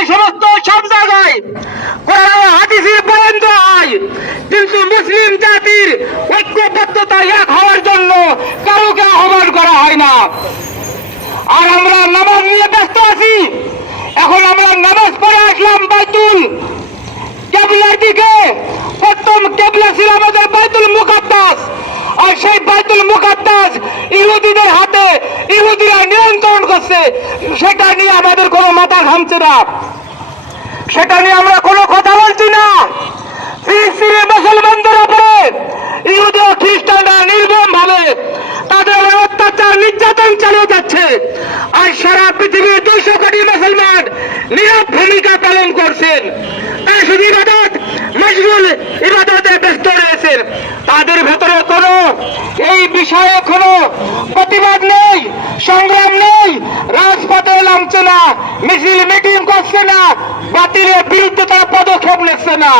এই সমস্ত সব জায়গায় কোরআন হাদিসের বয়ান দেওয়া হয়, কিন্তু মুসলিম জাতির ঐক্যবদ্ধতা এক হওয়ার জন্য কারোকে আহ্বান করা হয় না। আর আমরা নামাজ নিয়ে ব্যস্ত আছি। এখন আমরা নামাজ পড়ে আসলাম বাইতুল কেবলার দিকে। প্রথম কেবলা ছিল আমাদের বাইতুল মুকাদ্দাস, আর সেই বাইতুল মুকাদ্দাস ইহুদিদের হাতে, ইহুদিরা নিয়ন্ত্রণ করছে। সেটা নিয়ে আমাদের কোনো মাথা ঘামছে না, সেটা নিয়ে আমরা কোনো কথা বলছি না। ফিলিস্তিনের মুসলমানদের উপরে ইহুদি ও খ্রিস্টানরা নির্মম ভাবে তাদের অত্যাচার নির্যাতন চালিয়ে যাচ্ছে, আর সারা পৃথিবীর 200 কোটি মুসলমান নীরব ভূমিকা পালন করছেন। তারা শুধু ইবাদত, মশগুল ইবাদতে ব্যস্ত রয়েছেন। তাদের ভেতরে কোনো এই বিষয়ে কোনো প্রতিবাদ নেই, সংগ্রাম নেই, রাজপথে নামছে না, মিছিল মিটিং করছে না, বাতিলের বিরুদ্ধে তারা পদক্ষেপ নিচ্ছে না।